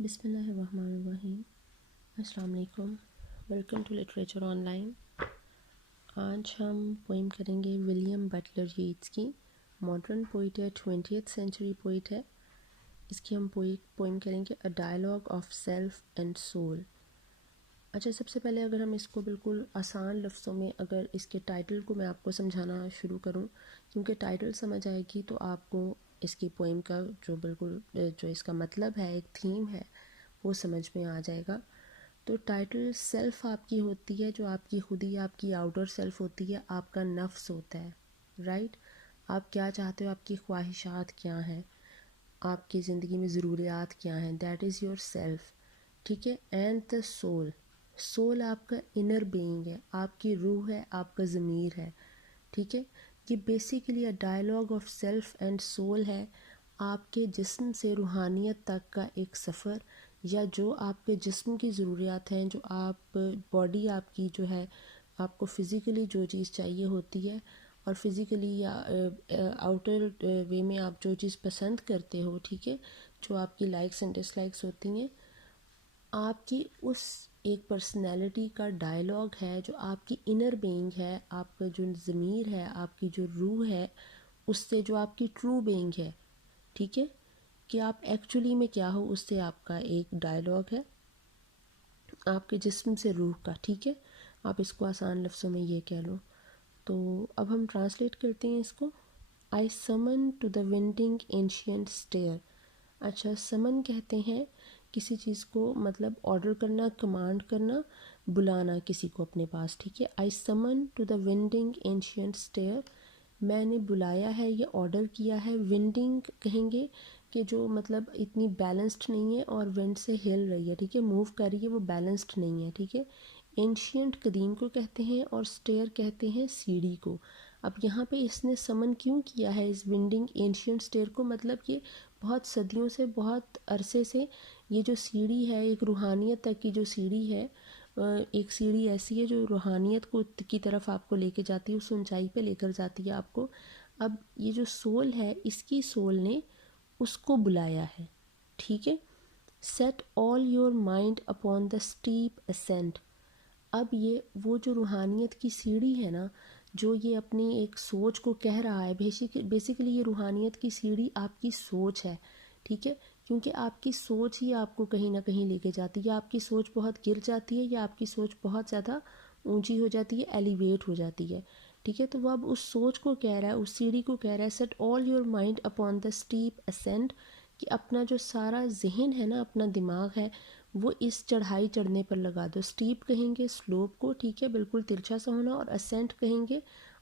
بسم اللہ الرحمن الرحیم۔ السلام علیکم، ویلکم ٹو لٹریچر آن لائن۔ آج ہم پوئم کریں گے ولیم بٹلر ییٹس کی، ماڈرن پوئٹ ہے، 20th سینچری پوئٹ ہے۔ اس کی ہم پوئم کریں گے a dialogue of self and soul. اچھا، سب سے پہلے اگر ہم اس کو بالکل آسان لفظوں میں اگر اس کے ٹائٹل کو میں آپ کو سمجھانا شروع کروں، کیونکہ ٹائٹل سمجھ آئے گی تو آپ کو اس کی پوئم کا جو اس کا مطلب ہے، ایک تھیم ہے، وہ سمجھ میں آ جائے گا۔ تو ٹائٹل سیلف آپ کی ہوتی ہے، جو آپ کی خودی، آپ کی آؤٹر سیلف ہوتی ہے، آپ کا نفس ہوتا ہے، رائٹ؟ آپ کیا چاہتے ہو، آپ کی خواہشات کیا ہیں، آپ کی زندگی میں ضروریات کیا ہیں، دیٹ از یور سیلف، ٹھیک ہے۔ اینڈ دا سول آپ کا انر بینگ ہے، آپ کی روح ہے، آپ کا ضمیر ہے، ٹھیک ہے۔ یہ basically dialogue of self and civil ہے، آپ کے جسم سے روحانیت تک کا ایک سفر، یا جو آپ کے جسم کی ضروریات ہیں، جو آپ باڈی آپ کی جو ہے، آپ کو فزیکلی جو چیز چاہیے ہوتی ہے، اور فزیکلی یا آؤٹر وے میں آپ جو چیز پسند کرتے ہو، ٹھیک ہے، جو آپ کی لائکس اینڈ ڈس لائکس ہوتی ہیں، آپ کی اس ایک پرسنالٹی کا ڈائلاگ ہے، جو آپ کی انر بینگ ہے، آپ کا جو ضمیر ہے، آپ کی جو روح ہے، اس سے جو آپ کی ٹرو بینگ ہے، ٹھیک ہے، کہ آپ ایکچولی میں کیا ہو، اس سے آپ کا ایک ڈائلاگ ہے آپ کے جسم سے روح کا، ٹھیک ہے۔ آپ اس کو آسان لفظوں میں یہ کہہ لو۔ تو اب ہم ٹرانسلیٹ کرتے ہیں اس کو۔ آئی سمن ٹو دا ونڈنگ اینشینٹ اسٹیئر۔ اچھا، سمن کہتے ہیں کسی چیز کو، مطلب آرڈر کرنا، کمانڈ کرنا، بلانا کسی کو اپنے پاس، ٹھیک ہے۔ آئی سمن ٹو دا ونڈنگ اینشینٹ اسٹیئر، میں نے بلایا ہے یا آرڈر کیا ہے۔ ونڈنگ کہیں گے کہ جو مطلب اتنی بیلنسڈ نہیں ہے اور ونڈ سے ہل رہی ہے، ٹھیک ہے، موو کر رہی ہے، وہ بیلنسڈ نہیں ہے، ٹھیک ہے۔ اینشینٹ قدیم کو کہتے ہیں، اور اسٹیئر کہتے ہیں سیڑھی کو۔ اب یہاں پہ اس نے سمن کیوں کیا ہے اس ونڈنگ اینشینٹ اسٹیئر کو، مطلب کہ بہت صدیوں سے، بہت عرصے سے یہ جو سیڑھی ہے، ایک روحانیت تک کی جو سیڑھی ہے، ایک سیڑھی ایسی ہے جو روحانیت کو کی طرف آپ کو لے کے جاتی ہے، اس اونچائی پہ لے کر جاتی ہے آپ کو۔ اب یہ جو سول ہے، اس کی سول نے اس کو بلایا ہے، ٹھیک ہے۔ Set all your mind upon the steep ascent. اب یہ وہ جو روحانیت کی سیڑھی ہے نا، جو یہ اپنی ایک سوچ کو کہہ رہا ہے، بیسیکلی یہ روحانیت کی سیڑھی آپ کی سوچ ہے، ٹھیک ہے، کیونکہ آپ کی سوچ ہی آپ کو کہیں نہ کہیں لے کے جاتی ہے، یا آپ کی سوچ بہت گر جاتی ہے، یا آپ کی سوچ بہت زیادہ اونچی ہو جاتی ہے، ایلیویٹ ہو جاتی ہے، ٹھیک ہے۔ تو وہ اب اس سوچ کو کہہ رہا ہے، اس سیڑھی کو کہہ رہا ہے، set all your mind upon the steep ascent, کہ اپنا جو سارا ذہن ہے نا، اپنا دماغ ہے، وہ اس چڑھائی چڑھنے پر لگا دو۔ اسٹیپ کہیں گے سلوپ کو، ٹھیک ہے، بالکل ترچھا سا ہونا، اور اسینٹ کہیں گے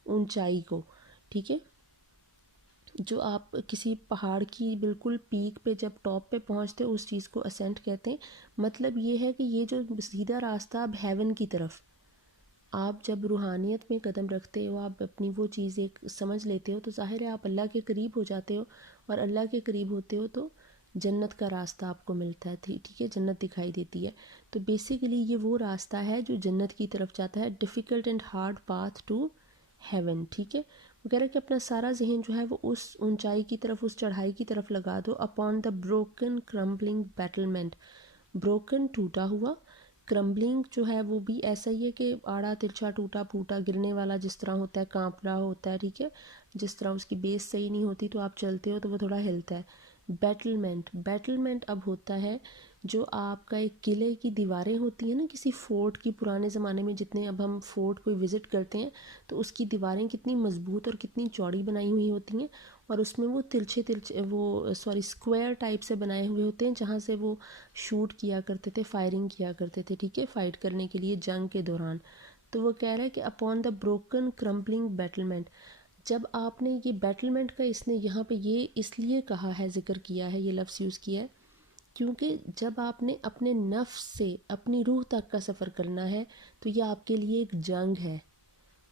اونچائی کو، ٹھیک ہے۔ جو آپ کسی پہاڑ کی بالکل پیک پہ جب ٹاپ پہ پہنچتے اس چیز کو اسینٹ کہتے ہیں۔ مطلب یہ ہے کہ یہ جو سیدھا راستہ اب ہیون کی طرف، آپ جب روحانیت میں قدم رکھتے ہو، آپ اپنی وہ چیز ایک سمجھ لیتے ہو، تو ظاہر ہے آپ اللہ کے قریب ہو جاتے ہو، اور اللہ کے قریب ہوتے ہو تو جنت کا راستہ آپ کو ملتا ہے، ٹھیک ہے، جنت دکھائی دیتی ہے۔ تو بیسیکلی یہ وہ راستہ ہے جو جنت کی طرف جاتا ہے، difficult and hard path to heaven, ٹھیک ہے۔ وہ کہہ رہا ہے کہ اپنا سارا ذہن جو ہے وہ اس اونچائی کی طرف، اس چڑھائی کی طرف لگا دو۔ Upon the broken crumbling بیٹلمنٹ، broken ٹوٹا ہوا، کرمبلنگ جو ہے وہ بھی ایسا ہی ہے کہ آڑا ترچھا ٹوٹا پھوٹا گرنے والا جس طرح ہوتا ہے، کانپ رہا ہوتا ہے، ٹھیک ہے، جس طرح اس کی بیس صحیح نہیں ہوتی تو آپ چلتے ہو تو وہ تھوڑا ہلتا ہے۔ بیٹلمنٹ اب ہوتا ہے جو آپ کا ایک قلعے کی دیواریں ہوتی ہیں نا، کسی فورٹ کی، پرانے زمانے میں جتنے اب ہم فورٹ کوئی وزٹ کرتے ہیں تو اس کی دیواریں کتنی مضبوط اور کتنی چوڑی بنائی ہوئی ہوتی ہیں، اور اس میں وہ اسکوائر ٹائپ سے بنائے ہوئے ہوتے ہیں، جہاں سے وہ شوٹ کیا کرتے تھے، فائرنگ کیا کرتے تھے، ٹھیک ہے، فائٹ کرنے کے لیے جنگ کے دوران۔ تو وہ کہہ رہا ہے کہ اپون دا بروکن کرمبلنگ بیٹلمنٹ، جب آپ نے یہ بیٹلمنٹ کا اس نے یہاں پہ یہ اس لیے کہا ہے، ذکر کیا ہے، یہ لفظ یوز کیا ہے، کیونکہ جب آپ نے اپنے نفس سے اپنی روح تک کا سفر کرنا ہے تو یہ آپ کے لیے ایک جنگ ہے،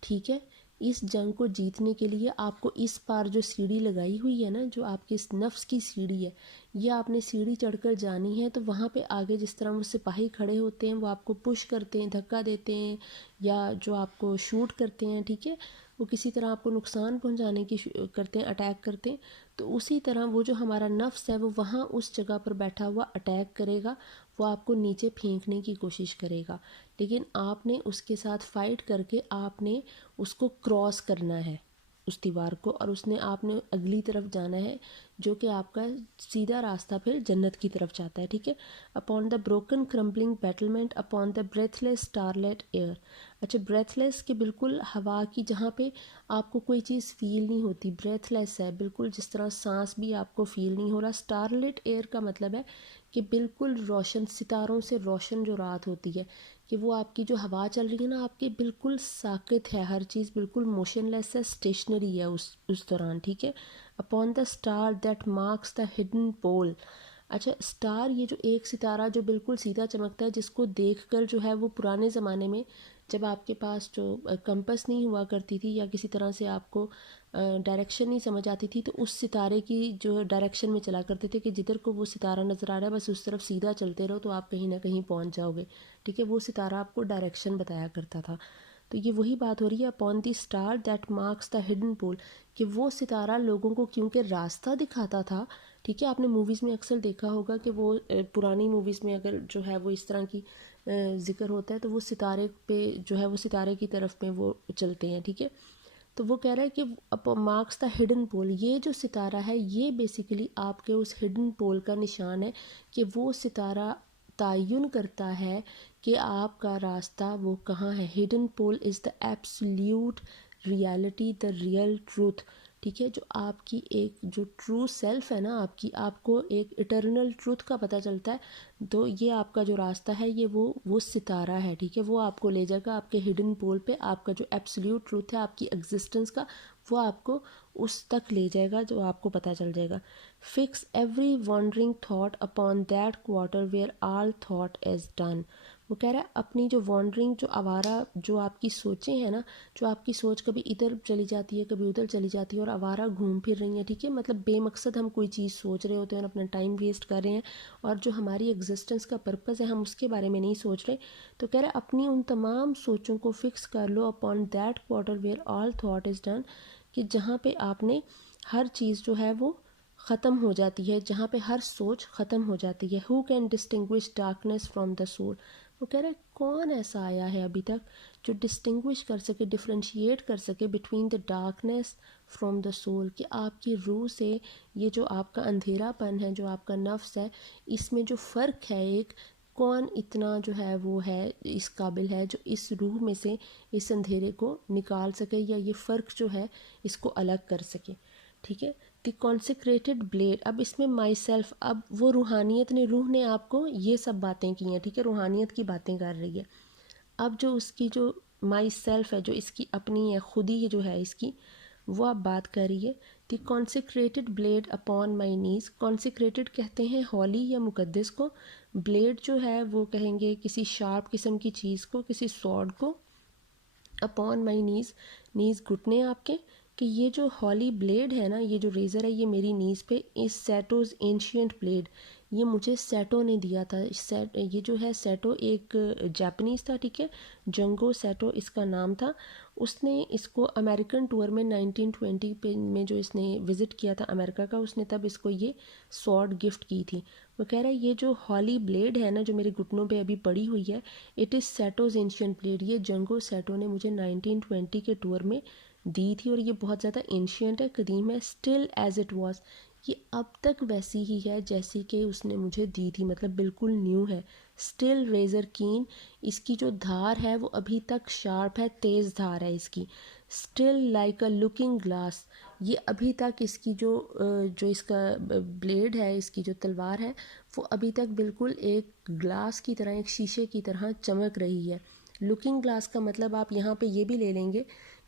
ٹھیک ہے۔ اس جنگ کو جیتنے کے لیے آپ کو اس پار جو سیڑھی لگائی ہوئی ہے نا، جو آپ کے اس نفس کی سیڑھی ہے، یہ آپ نے سیڑھی چڑھ کر جانی ہے، تو وہاں پہ آگے جس طرح وہ سپاہی کھڑے ہوتے ہیں، وہ آپ کو پش کرتے ہیں، دھکا دیتے ہیں، یا جو آپ کو شوٹ کرتے ہیں، ٹھیک ہے، وہ کسی طرح آپ کو نقصان پہنچانے کی کرتے ہیں، اٹیک کرتے ہیں، تو اسی طرح وہ جو ہمارا نفس ہے وہ وہاں اس جگہ پر بیٹھا ہوا اٹیک کرے گا، وہ آپ کو نیچے پھینکنے کی کوشش کرے گا، لیکن آپ نے اس کے ساتھ فائٹ کر کے آپ نے اس کو کراس کرنا ہے، اس دیوار کو، اور اس نے آپ نے اگلی طرف جانا ہے، جو کہ آپ کا سیدھا راستہ پھر جنت کی طرف جاتا ہے، ٹھیک ہے. Upon the broken crumbling battlement upon the breathless starlit air. اچھا، بریتھ لیس کہ بالکل ہوا کی، جہاں پہ آپ کو کوئی چیز فیل نہیں ہوتی، بریتھ لیس ہے بالکل، جس طرح سانس بھی آپ کو فیل نہیں ہو رہا. اسٹارلیٹ ایئر کا مطلب ہے کہ بالکل روشن، ستاروں سے روشن جو رات ہوتی ہے، کہ وہ آپ کی جو ہوا چل رہی ہے نا، آپ کی بالکل ساکت ہے، ہر چیز بالکل موشن لیس ہے، اسٹیشنری ہے اس دوران، ٹھیک ہے. Upon the star that marks the hidden pole. اچھا، اسٹار یہ جو ایک ستارہ جو بالکل سیدھا چمکتا ہے، جس کو دیکھ کر جو ہے وہ پرانے زمانے میں جب آپ کے پاس جو کمپس نہیں ہوا کرتی تھی، یا کسی طرح سے آپ کو ڈائریکشن نہیں سمجھ آتی تھی، تو اس ستارے کی جو ڈائریکشن میں چلا کرتے تھے، کہ جدھر کو وہ ستارہ نظر آ رہا ہے بس اس طرف سیدھا چلتے رہو تو آپ کہیں نہ کہیں پہنچ جاؤ گے، ٹھیک ہے. وہ ستارہ آپ کو ڈائریکشن بتایا کرتا تھا. تو یہ وہی بات ہو رہی ہے، upon the star that marks the hidden pole, کہ وہ ستارہ لوگوں کو کیونکہ راستہ دکھاتا تھا، ٹھیک ہے. آپ نے موویز میں اکثر دیکھا ہوگا کہ وہ پرانی موویز میں اگر جو ہے وہ اس طرح کی ذکر ہوتا ہے، تو وہ ستارے پہ جو ہے وہ ستارے کی طرف میں وہ چلتے ہیں، ٹھیک ہے. تو وہ کہہ رہا ہے کہ مارکس دا ہڈن پول، یہ جو ستارہ ہے یہ بیسیکلی آپ کے اس ہڈن پول کا نشان ہے، کہ وہ ستارہ تعین کرتا ہے کہ آپ کا راستہ وہ کہاں ہے. Hidden pool is the absolute reality, the real truth, ٹھیک ہے. جو آپ کی ایک جو ٹرو سیلف ہے نا، آپ کو ایک اٹرنل ٹروتھ کا پتہ چلتا ہے، تو یہ آپ کا جو راستہ ہے یہ وہ ستارہ ہے، ٹھیک ہے. وہ آپ کو لے جائے گا آپ کے ہڈن پول پہ، آپ کا جو ایبسلیوٹ ٹروتھ ہے آپ کی ایگزسٹنس کا، وہ آپ کو اس تک لے جائے گا جو آپ کو پتہ چل جائے گا. Fix every wandering thought upon that quarter where all thought is done. وہ کہہ رہا ہے اپنی جو وانڈرنگ، جو آوارہ جو آپ کی سوچیں ہیں نا، جو آپ کی سوچ کبھی ادھر چلی جاتی ہے کبھی ادھر چلی جاتی ہے اور آوارہ گھوم پھر رہی ہیں، ٹھیک ہے. مطلب بے مقصد ہم کوئی چیز سوچ رہے ہوتے ہیں اور اپنا ٹائم ویسٹ کر رہے ہیں، اور جو ہماری ایگزسٹنس کا پرپز ہے ہم اس کے بارے میں نہیں سوچ رہے. تو کہہ رہا ہے اپنی ان تمام سوچوں کو فکس کر لو upon that quarter where all thought is done, کہ جہاں پہ آپ نے ہر چیز جو ہے وہ ختم ہو جاتی ہے، جہاں پہ ہر سوچ ختم ہو جاتی ہے. Who can distinguish darkness from the civil. وہ کہہ رہے کون ایسا آیا ہے ابھی تک جو ڈسٹنگوش کر سکے، ڈفرینشیٹ کر سکے between the darkness from the civil, کہ آپ کی روح سے یہ جو آپ کا اندھیرا پن ہے، جو آپ کا نفس ہے، اس میں جو فرق ہے ایک، کون اتنا جو ہے وہ ہے اس قابل ہے جو اس روح میں سے اس اندھیرے کو نکال سکے، یا یہ فرق جو ہے اس کو الگ کر سکے، ٹھیک ہے. دی کانسیکریٹڈ بلیڈ. اب اس میں مائی سیلف، اب وہ روحانیت نے، روح نے آپ کو یہ سب باتیں کی ہیں، ٹھیک ہے، روحانیت کی باتیں کر رہی ہے. اب جو اس کی جو مائی سیلف ہے، جو اس کی اپنی ہے، خودی جو ہے اس کی، وہ اب بات کر رہی ہے. دی کانسیکریٹڈ بلیڈ اپون مائی نیز. کانسیکریٹڈ کہتے ہیں ہولی یا مقدس کو، بلیڈ جو ہے وہ کہیں گے کسی شارپ قسم کی چیز کو، کسی سوڈ کو. اپون مائی نیز، نیز گھٹنے آپ کے، کہ یہ جو ہولی بلیڈ ہے نا، یہ جو ریزر ہے یہ میری نیز پہ، اس سیٹوز اینشینٹ بلیڈ، یہ مجھے سیٹو نے دیا تھا. یہ جو ہے سیٹو ایک جاپنیز تھا، ٹھیک ہے، جنگو سیٹو اس کا نام تھا. اس نے اس کو امریکن ٹور میں 1920 پہ میں جو اس نے وزٹ کیا تھا امریکہ کا، اس نے تب اس کو یہ سوڈ گفٹ کی تھی. وہ کہہ رہا ہے یہ جو ہولی بلیڈ ہے نا جو میرے گھٹنوں پہ ابھی پڑی ہوئی ہے، اٹ از سیٹوز اینشینٹ بلیڈ. یہ جنگو سیٹو نے مجھے 1920 کے ٹور میں دی تھی، اور یہ بہت زیادہ اینشینٹ ہے، قدیم ہے. اسٹل ایز اٹ واز، یہ اب تک ویسی ہی ہے جیسی کہ اس نے مجھے دی تھی، مطلب بالکل نیو ہے. اسٹل ریزر کین، اس کی جو دھار ہے وہ ابھی تک شارپ ہے، تیز دھار ہے اس کی. Still like a looking glass, یہ ابھی تک اس کی جو اس کا بلیڈ ہے، اس کی جو تلوار ہے، وہ ابھی تک بالکل ایک گلاس کی طرح، ایک شیشے کی طرح چمک رہی ہے. لکنگ گلاس کا مطلب آپ یہاں پہ یہ بھی لے لیں گے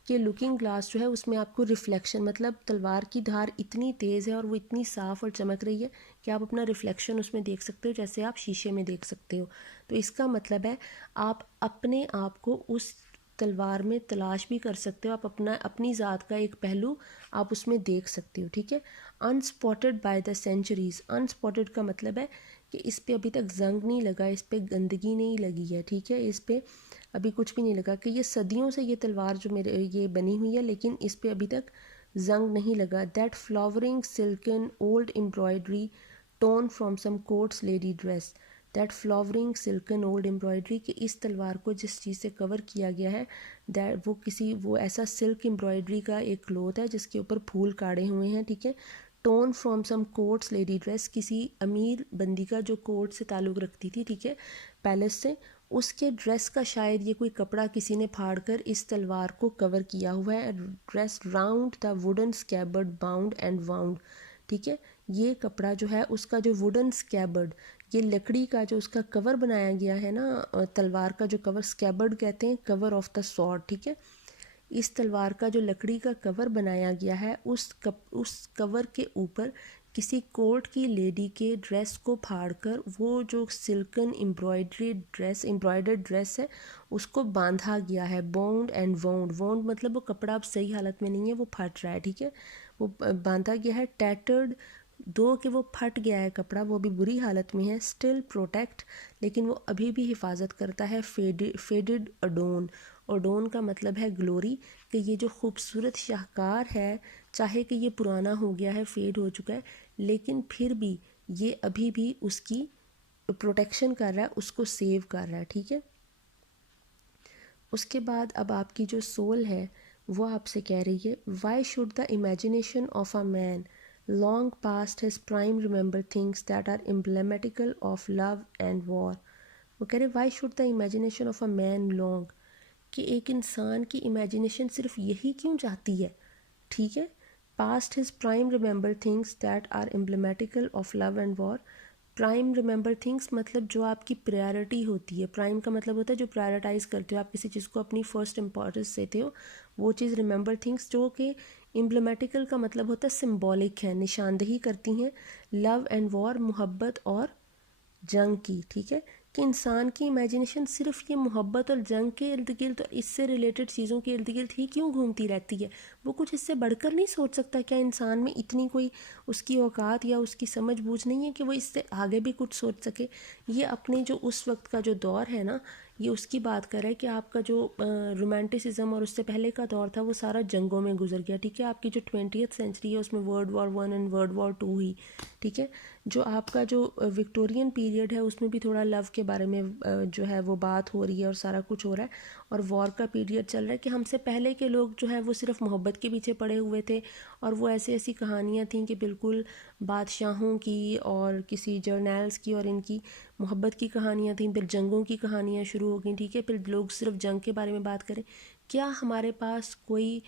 کہ لکنگ گلاس جو ہے اس میں آپ کو ریفلیکشن، مطلب تلوار کی دھار اتنی تیز ہے اور وہ اتنی صاف اور چمک رہی ہے کہ آپ اپنا ریفلیکشن اس میں دیکھ سکتے ہو، جیسے آپ شیشے میں دیکھ سکتے ہو. تو اس کا مطلب ہے آپ اپنے آپ کو اس تلوار میں تلاش بھی کر سکتے ہو، آپ اپنی ذات کا ایک پہلو آپ اس میں دیکھ سکتے ہو، ٹھیک ہے. انسپاٹڈ بائی دا سینچریز، انسپاٹڈ کا مطلب ہے کہ اس پہ ابھی تک زنگ نہیں لگا، اس پہ گندگی نہیں لگی ہے، ٹھیک ہے، اس پہ ابھی کچھ بھی نہیں لگا، کہ یہ صدیوں سے یہ تلوار جو میرے یہ بنی ہوئی ہے لیکن اس پہ ابھی تک زنگ نہیں لگا. That flowering silken old embroidery torn from some quotes lady dress. That flowering silken old embroidery, کہ اس تلوار کو جس چیز سے کور کیا گیا ہے وہ ایسا سلک امبرائڈری کا ایک کلوتھ ہے جس کے اوپر پھول کاڑے ہوئے ہیں، ٹھیک ہے. Torn from some quotes lady dress, کسی امیر بندی کا جو کوٹ سے تعلق رکھتی تھی، ٹھیک ہے، پیلس سے، اس کے ڈریس کا شاید یہ کوئی کپڑا کسی نے پھاڑ کر اس تلوار کو کور کیا ہوا ہے. Dress round the wooden scabbard bound and wound, ٹھیک ہے. یہ کپڑا جو ہے اس کا جو ووڈن اسکیبرڈ، یہ لکڑی کا جو اس کا کور بنایا گیا ہے نا، تلوار کا جو کور اسکیبرڈ کہتے ہیں، کور آف دا سورڈ، ٹھیک ہے. اس تلوار کا جو لکڑی کا کور بنایا گیا ہے اس کور کے اوپر کسی کورٹ کی لیڈی کے ڈریس کو پھاڑ کر وہ جو سلکن امبرائڈرڈ ڈریس ہے اس کو باندھا گیا ہے. باؤنڈ اینڈ وونڈ مطلب وہ کپڑا اب صحیح حالت میں نہیں ہے، وہ پھٹ رہا ہے، ٹھیک ہے، وہ باندھا گیا ہے. ٹیٹرڈ، دو کہ وہ پھٹ گیا ہے کپڑا، وہ بھی بری حالت میں ہے. اسٹل پروٹیکٹ، لیکن وہ ابھی بھی حفاظت کرتا ہے. فیڈڈ اڈون کا مطلب ہے گلوری، کہ یہ جو خوبصورت شاہکار ہے چاہے کہ یہ پرانا ہو گیا ہے، فیڈ ہو چکا ہے، لیکن پھر بھی یہ ابھی بھی اس کی پروٹیکشن کر رہا ہے، اس کو سیو کر رہا ہے، ٹھیک ہے. اس کے بعد اب آپ کی جو سول ہے وہ آپ سے کہہ رہی ہے why should the imagination of a man long past his prime remember things that are emblematical of love and war. وہ کہہ رہے why should the imagination of a man long, کہ ایک انسان کی امیجنیشن صرف یہی کیوں چاہتی ہے، ٹھیک ہے. Past his prime remember things that are emblematical of love and war. Prime remember things مطلب جو آپ کی پریارٹی ہوتی ہے، پرائم کا مطلب ہوتا ہے جو پرائرٹائز کرتے ہو، آپ کسی چیز کو اپنی فرسٹ امپورٹنس دیتے ہو، وہ چیز ریمبر تھنگس. جو کہ امبلیمیٹیکل کا مطلب ہوتا ہے سمبولک ہے، نشاندہی کرتی ہیں لو اینڈ وار، محبت اور جنگ کی، ٹھیک ہے. کہ انسان کی امیجنیشن صرف یہ محبت اور جنگ کے ارد گرد، اس سے ریلیٹڈ چیزوں کے ارد گرد ہی کیوں گھومتی رہتی ہے؟ وہ کچھ اس سے بڑھ کر نہیں سوچ سکتا؟ کیا انسان میں اتنی کوئی اس کی اوقات یا اس کی سمجھ بوجھ نہیں ہے کہ وہ اس سے آگے بھی کچھ سوچ سکے؟ یہ اپنے جو اس وقت کا جو دور ہے نا، یہ اس کی بات کر رہا ہے کہ آپ کا جو رومانٹسزم اور اس سے پہلے کا دور تھا وہ سارا جنگوں میں گزر گیا، ٹھیک ہے. آپ کی جو 20th سینچری ہے اس میں World War I and World War II ہی، ٹھیک ہے. جو آپ کا جو وکٹورین پیریڈ ہے اس میں بھی تھوڑا لو کے بارے میں جو ہے وہ بات ہو رہی ہے اور سارا کچھ ہو رہا ہے. اور وار کا پیریڈ چل رہا ہے کہ ہم سے پہلے کے لوگ جو ہے وہ صرف محبت کے پیچھے پڑے ہوئے تھے، اور وہ ایسی کہانیاں تھیں کہ بالکل بادشاہوں کی اور کسی جرنیلز کی اور ان کی محبت کی کہانیاں تھیں. پھر جنگوں کی کہانیاں شروع ہو گئیں، ٹھیک ہے. پھر لوگ صرف جنگ کے بارے میں بات کریں. کیا ہمارے پاس کوئی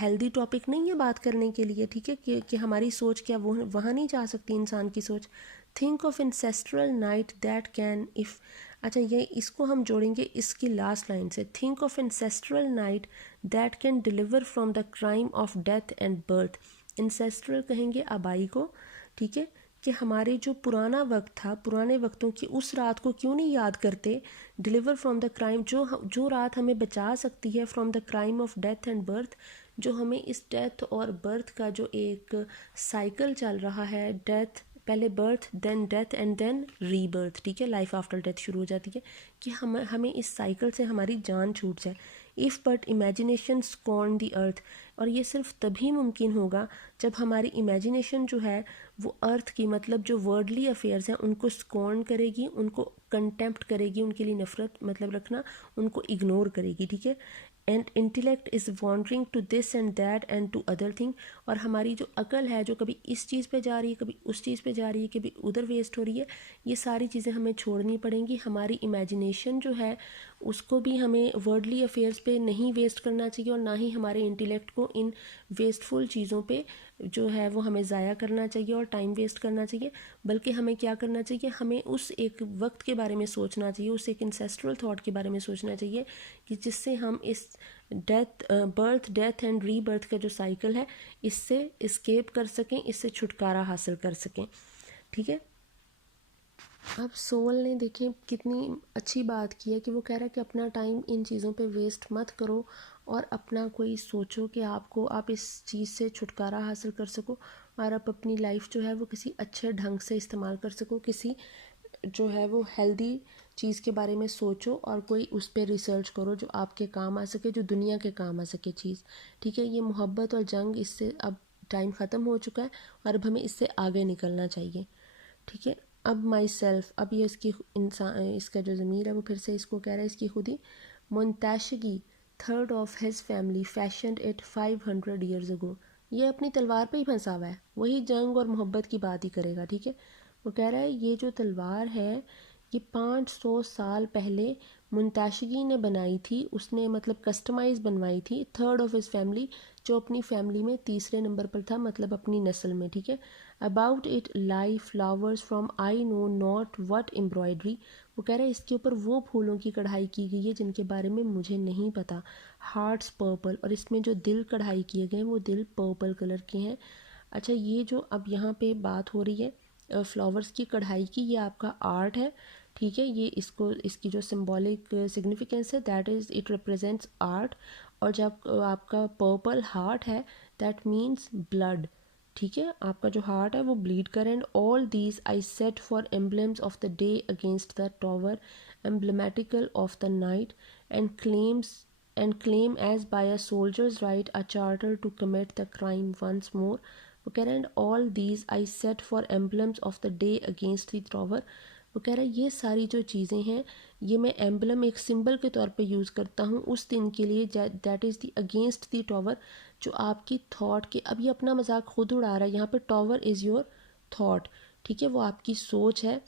ہیلدی ٹاپک نہیں ہے بات کرنے کے لیے، ٹھیک ہے، کہ ہماری سوچ کیا وہ وہاں نہیں جا سکتی انسان کی سوچ؟ Think of ancestral night that can if, اچھا یہ اس کو ہم جوڑیں گے اس کی لاسٹ لائن سے. Think of ancestral night that can deliver from the crime of death and birth. Ancestral کہیں گے آبائی کو، ٹھیک ہے، کہ ہمارے جو پرانا وقت تھا، پرانے وقتوں کی اس رات کو کیوں نہیں یاد کرتے. ڈیلیور فرام دا کرائم، جو رات ہمیں بچا سکتی ہے from the crime of death and birth, جو ہمیں اس ڈیتھ اور برتھ کا جو ایک سائیکل چل رہا ہے، ڈیتھ پہلے birth then death and then rebirth, ٹھیک ہے، لائف آفٹر ڈیتھ شروع ہو جاتی ہے، کہ ہمیں اس سائیکل سے ہماری جان چھوٹ جائے. ایف بٹ امیجنیشن سکورن دی ارتھ، اور یہ صرف تبھی ممکن ہوگا جب ہماری امیجنیشن جو ہے وہ ارتھ کی، مطلب جو ورڈلی افیئرز ہیں ان کو سکورن کرے گی، ان کو کنٹیمپٹ کرے گی، ان کے لیے نفرت مطلب رکھنا، ان کو اگنور کرے گی، ٹھیک ہے. And intellect is wandering to this and that and to other thing, اور ہماری جو عقل ہے جو کبھی اس چیز پہ جا رہی ہے، کبھی اس چیز پہ جا رہی ہے، کبھی ادھر ویسٹ ہو رہی ہے، یہ ساری چیزیں ہمیں چھوڑنی پڑیں گی. ہماری امیجنیشن جو ہے اس کو بھی ہمیں ورڈلی افیئرز پہ نہیں ویسٹ کرنا چاہیے، اور نہ ہی ہمارے انٹیلیکٹ کو ان ویسٹفل چیزوں پہ جو ہے وہ ہمیں ضائع کرنا چاہیے اور ٹائم ویسٹ کرنا چاہیے. بلکہ ہمیں کیا کرنا چاہیے، ہمیں اس ایک وقت کے بارے میں سوچنا چاہیے، اس ایک انسیسٹرل تھاٹ کے بارے میں سوچنا چاہیے کہ جس سے ہم اس birth death and rebirth کا جو سائیکل ہے اس سے اسکیپ کر سکیں، اس سے چھٹکارا حاصل کر سکیں، ٹھیک ہے. اب سول نے دیکھیں کتنی اچھی بات کی ہے کہ وہ کہہ رہا ہے کہ اپنا ٹائم ان چیزوں پہ ویسٹ مت کرو اور اپنا کوئی سوچو کہ آپ اس چیز سے چھٹکارا حاصل کر سکو اور آپ اپنی لائف جو ہے وہ کسی اچھے ڈھنگ سے استعمال کر سکو، کسی جو ہے وہ ہیلدی چیز کے بارے میں سوچو اور کوئی اس پہ ریسرچ کرو جو آپ کے کام آ سکے، جو دنیا کے کام آ سکے چیز، ٹھیک ہے؟ یہ محبت اور جنگ اس سے اب ٹائم ختم ہو چکا ہے اور اب ہمیں اس سے آگے نکلنا چاہیے، ٹھیک ہے؟ اب مائی سیلف، اب یہ اس کا جو ضمیر ہے وہ پھر سے اس کو کہہ رہا ہے، اس کی خودی، Montashigi third of his family fashioned it 500 years ago، یہ اپنی تلوار پہ ہی پھنسا ہوا ہے، وہی جنگ اور محبت کی بات ہی کرے گا، ٹھیک ہے؟ وہ کہہ رہا ہے یہ جو تلوار ہے یہ 500 سال پہلے منتشگی نے بنائی تھی، اس نے مطلب کسٹمائز بنوائی تھی، تھرڈ آف ہز فیملی، جو اپنی فیملی میں تیسرے نمبر پر تھا، مطلب اپنی نسل میں، ٹھیک ہے؟ About it lie flowers from I know not what embroidery, وہ کہہ رہا ہے اس کے اوپر وہ پھولوں کی کڑھائی کی گئی ہے جن کے بارے میں مجھے نہیں پتہ، ہارٹس پرپل، اور اس میں جو دل کڑھائی کیے گئے ہیں وہ دل پرپل کلر کے ہیں۔ اچھا، یہ جو اب یہاں پہ بات ہو رہی ہے فلاورز کی کڑھائی کی، یہ آپ کا آرٹ ہے، ٹھیک ہے؟ یہ اس کی جو سمبولک سگنیفیکنس ہے that is it represents art, اور جب آپ کا پرپل ہارٹ ہے دیٹ مینس بلڈ، ٹھیک ہے؟ آپ کا جو ہارٹ ہے وہ بلیڈ کرے، and all these I set for emblems of the day against the tower emblematical of the night and claim as by a soldier's right a charter to commit the crime once more, وہ کہہ رہے ہیں all these I set for emblems of the day against the tower, وہ کہہ رہا ہے یہ ساری جو چیزیں ہیں یہ میں ایمبلم ایک سمبل کے طور پہ یوز کرتا ہوں اس دن کے لیے that is the against the tower, جو آپ کی تھاٹ کے، اب یہ اپنا مذاق خود اڑا رہا ہے یہاں پہ، ٹاور از یور تھاٹ، ٹھیک ہے؟ وہ آپ کی سوچ ہے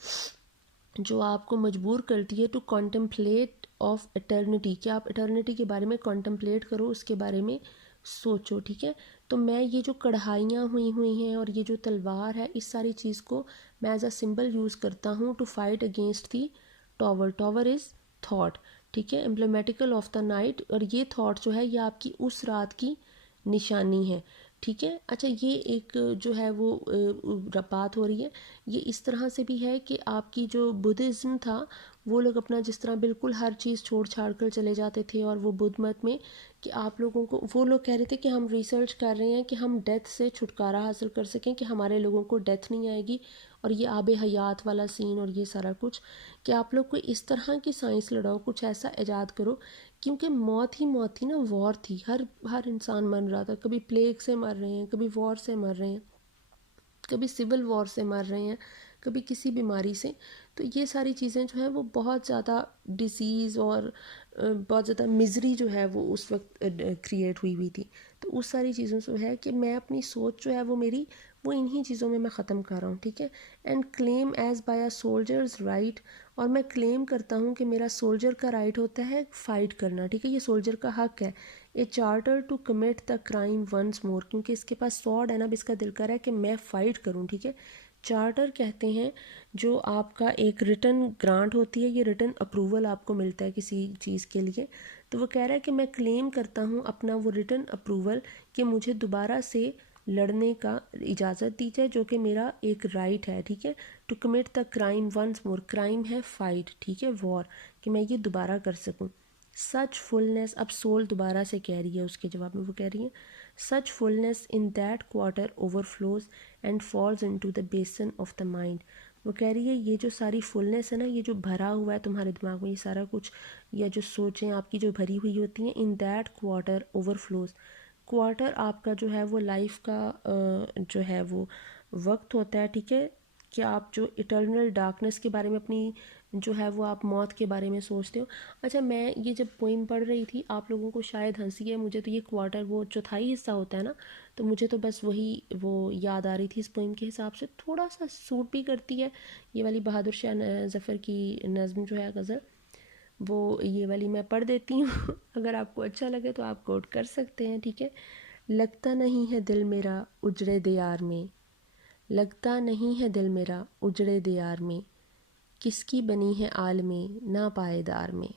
جو آپ کو مجبور کرتی ہے ٹو کانٹمپلیٹ آف ایٹرنیٹی، کہ آپ ایٹرنیٹی کے بارے میں کانٹمپلیٹ کرو، اس کے بارے میں سوچو، ٹھیک ہے؟ تو میں یہ جو کڑھائیاں ہوئی ہیں اور یہ جو تلوار ہے، اس ساری چیز کو میں ایز اے سمبل یوز کرتا ہوں to fight against the tower, tower is thought, ٹھیک ہے؟ ایمبلیمیٹیکل آف دا نائٹ، اور یہ تھاٹ جو ہے یہ آپ کی اس رات کی نشانی ہے، ٹھیک ہے؟ اچھا، یہ ایک جو ہے وہ بات ہو رہی ہے، یہ اس طرح سے بھی ہے کہ آپ کی جو بدھزم تھا وہ لوگ اپنا جس طرح بالکل ہر چیز چھوڑ چھاڑ کر چلے جاتے تھے، اور وہ بدھ مت میں کہ آپ لوگوں کو، وہ لوگ کہہ رہے تھے کہ ہم ریسرچ کر رہے ہیں کہ ہم ڈیتھ سے چھٹکارا حاصل کر سکیں، کہ ہمارے لوگوں کو ڈیتھ نہیں آئے گی، اور یہ آب حیات والا سین اور یہ سارا کچھ، کہ آپ لوگ کو اس طرح کی سائنس لڑاؤ، کچھ ایسا ایجاد کرو، کیونکہ موت ہی موت تھی نا، وار تھی، ہر انسان مر رہا تھا، کبھی پلیگ سے مر رہے ہیں، کبھی وار سے مر رہے ہیں، کبھی سول وار سے مر رہے ہیں، کبھی کسی بیماری سے، تو یہ ساری چیزیں جو ہیں وہ بہت زیادہ ڈیزیز اور بہت زیادہ مزری جو ہے وہ اس وقت کریٹ ہوئی تھی، تو اس ساری چیزوں سے ہے کہ میں اپنی سوچ جو ہے وہ میری وہ انہی چیزوں میں ختم کر رہا ہوں، ٹھیک ہے؟ And claim as by a soldier's right, اور میں کلیم کرتا ہوں کہ میرا سولجر کا رائٹ ہوتا ہے فائٹ کرنا، ٹھیک ہے؟ یہ سولجر کا حق ہے، a charter to commit the crime once more, کیونکہ اس کے پاس سوڈ ہے نا، اب اس کا دل کر رہا ہے کہ میں فائٹ کروں، ٹھیک ہے؟ چارٹر کہتے ہیں جو آپ کا ایک ریٹن گرانٹ ہوتی ہے، یہ ریٹن اپروول آپ کو ملتا ہے کسی چیز کے لیے، تو وہ کہہ رہا ہے کہ میں کلیم کرتا ہوں اپنا وہ ریٹن اپروول کہ مجھے دوبارہ سے لڑنے کا اجازت دی جائے، جو کہ میرا ایک رائٹ ہے، ٹھیک ہے؟ To commit the crime once more, crime ہے فائٹ، ٹھیک ہے؟ وار، کہ میں یہ دوبارہ کر سکوں، سچ فلنس، اب سول دوبارہ سے کہہ رہی ہے، اس کے جواب میں وہ کہہ رہی ہے such fullness in that quarter overflows and falls into the basin of the mind, وہ کہہ رہی ہے یہ جو ساری فلنس ہے نا، یہ جو بھرا ہوا ہے تمہارے دماغ میں، یہ سارا کچھ، یا جو سوچیں آپ کی جو بھری ہوئی ہوتی ہیں، ان that quarter over flows, quarter آپ کا جو ہے وہ لائف کا جو ہے وہ وقت ہوتا ہے، ٹھیک ہے؟ کہ آپ جو اٹرنل ڈارکنس کے بارے میں اپنی جو ہے وہ آپ موت کے بارے میں سوچتے ہو۔ اچھا، میں یہ جب پوئم پڑھ رہی تھی، آپ لوگوں کو شاید ہنسی ہے، مجھے تو یہ کوارٹر وہ چوتھائی حصہ ہوتا ہے نا، تو مجھے تو بس وہی وہ یاد آ رہی تھی اس پوئم کے حساب سے، تھوڑا سا سوٹ بھی کرتی ہے یہ والی بہادر شاہ ظفر کی نظم جو ہے غزل، وہ یہ والی میں پڑھ دیتی ہوں اگر آپ کو اچھا لگے تو آپ کوٹ کر سکتے ہیں، ٹھیک ہے؟ لگتا نہیں ہے دل میرا اجڑے دیار میں، لگتا نہیں ہے دل میرا اجڑے دیار میں، کس کی بنی ہے عالم نا پائیدار میں،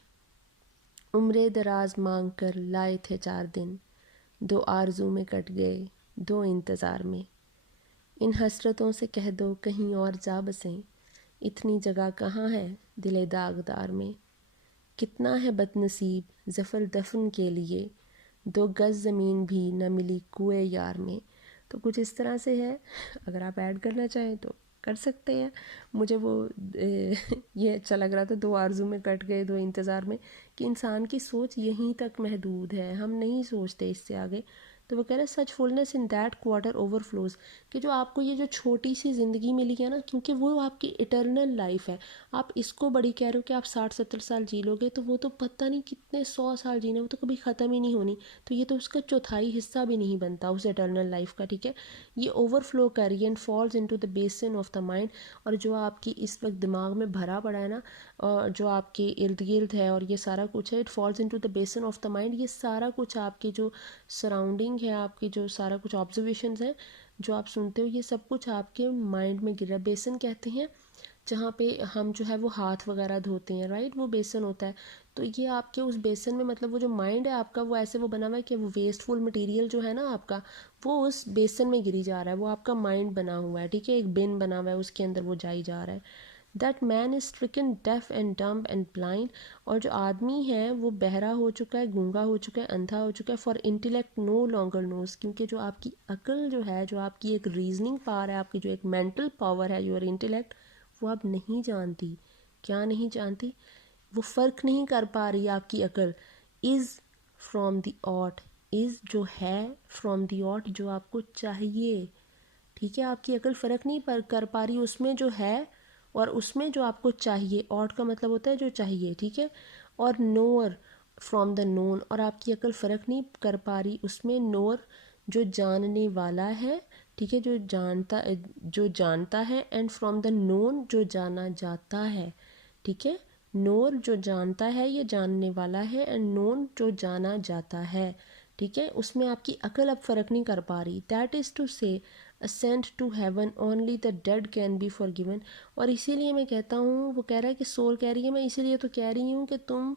عمر دراز مانگ کر لائے تھے 4 دن، 2 آرزو میں کٹ گئے 2 انتظار میں، ان حسرتوں سے کہہ دو کہیں اور جا بسیں، اتنی جگہ کہاں ہے دل داغدار میں، کتنا ہے بد نصیب ظفر دفن کے لیے، 2 گز زمین بھی نہ ملی کوئے یار میں۔ تو کچھ اس طرح سے ہے، اگر آپ ایڈ کرنا چاہیں تو کر سکتے ہیں۔ مجھے وہ یہ اچھا لگ رہا تھا، 2 آرزو میں کٹ گئے 2 انتظار میں، کہ انسان کی سوچ یہیں تک محدود ہے، ہم نہیں سوچتے اس سے آگے۔ تو وہ کہہ رہے such fullness in that quarter overflows, کہ جو آپ کو یہ جو چھوٹی سی زندگی ملی ہے نا، کیونکہ وہ آپ کی اٹرنل لائف ہے، آپ اس کو بڑی کہہ رہے ہو کہ آپ 60-70 سال جی لو گے، تو وہ تو پتہ نہیں کتنے 100 سال جینے، وہ تو کبھی ختم ہی نہیں ہونی، تو یہ تو اس کا چوتھائی حصہ بھی نہیں بنتا اس اٹرنل لائف کا، ٹھیک ہے۔ یہ اوور فلو کر رہی ہے and falls into the basin of the mind, اور جو آپ کی اس وقت دماغ میں بھرا پڑا ہے نا، اور جو آپ کے ارد گرد ہے اور یہ سارا کچھ ہے، it falls into the basin of the mind, یہ سارا کچھ آپ کی جو سراؤنڈنگ ہے، آپ کی جو سارا کچھ آبزرویشنز ہیں جو آپ سنتے ہو، یہ سب کچھ آپ کے مائنڈ میں گر رہا ہے۔ بیسن کہتے ہیں جہاں پہ ہم جو ہے وہ ہاتھ وغیرہ دھوتے ہیں، رائٹ، وہ بیسن ہوتا ہے۔ تو یہ آپ کے اس بیسن میں، مطلب وہ جو مائنڈ ہے آپ کا، وہ ایسے وہ بنا ہوا ہے کہ وہ ویسٹ فل مٹیریل جو ہے نا آپ کا، وہ اس بیسن میں گری جا رہا ہے، وہ آپ کا مائنڈ بنا ہوا ہے، ٹھیک ہے، ایک بن بنا ہوا ہے، اس کے اندر وہ جائی جا رہا ہے۔ That man is stricken deaf and dumb and blind، اور جو آدمی ہے وہ بہرا ہو چکا ہے، گونگا ہو چکا ہے، اندھا ہو چکا ہے، فار انٹلیکٹ نو لانگر نوز، کیونکہ جو آپ کی عقل جو ہے، جو آپ کی ایک ریزننگ پاور ہے، آپ کی جو ایک مینٹل پاور ہے، یور انٹلیکٹ، وہ آپ نہیں جانتی۔ کیا نہیں جانتی؟ وہ فرق نہیں کر پا رہی آپ کی عقل، از فرام دی آٹ، از جو ہے فرام دی آٹ، جو آپ کو چاہیے، ٹھیک ہے، آپ کی عقل فرق نہیں کر پا رہی اس میں جو ہے اور اس میں جو آپ کو چاہیے، آٹ کا مطلب ہوتا ہے جو چاہیے، ٹھیک ہے، اور نور فرام دا نون، اور آپ کی عقل فرق نہیں کر پا رہی اس میں، نور جو جاننے والا ہے، ٹھیک ہے، جو جانتا ہے، اینڈ فرام دا نون جو جانا جاتا ہے، ٹھیک ہے، نور جو جانتا ہے یہ جاننے والا ہے، اینڈ نون جو جانا جاتا ہے، ٹھیک ہے، اس میں آپ کی عقل اب فرق نہیں کر پا رہی۔ دیٹ از ٹو سے ascent to heaven only the dead can be forgiven، اور اسی لیے میں کہتا ہوں، وہ کہہ رہا ہے کہ سول کہہ رہی ہے، میں اسی لیے تو کہہ رہی ہوں کہ تم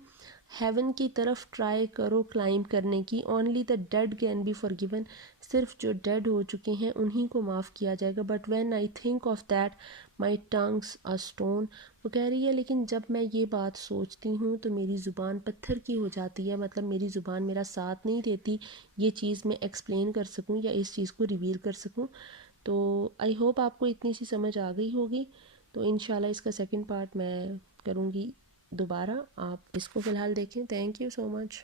ہیون کی طرف ٹرائی کرو کلائمب کرنے کی، only the dead can be forgiven، صرف جو ڈیڈ ہو چکے ہیں انہی کو معاف کیا جائے گا، but when I think of that my tongue's a stone، وہ کہہ رہی ہے لیکن جب میں یہ بات سوچتی ہوں تو میری زبان پتھر کی ہو جاتی ہے، مطلب میری زبان میرا ساتھ نہیں دیتی یہ چیز میں ایکسپلین کر سکوں یا اس چیز کو ریویل کر سکوں۔ تو آئی ہوپ آپ کو اتنی سی سمجھ آ گئی ہوگی، تو انشاءاللہ اس کا سیکنڈ پارٹ میں کروں گی دوبارہ، آپ اس کو فی الحال دیکھیں۔ Thank you so much.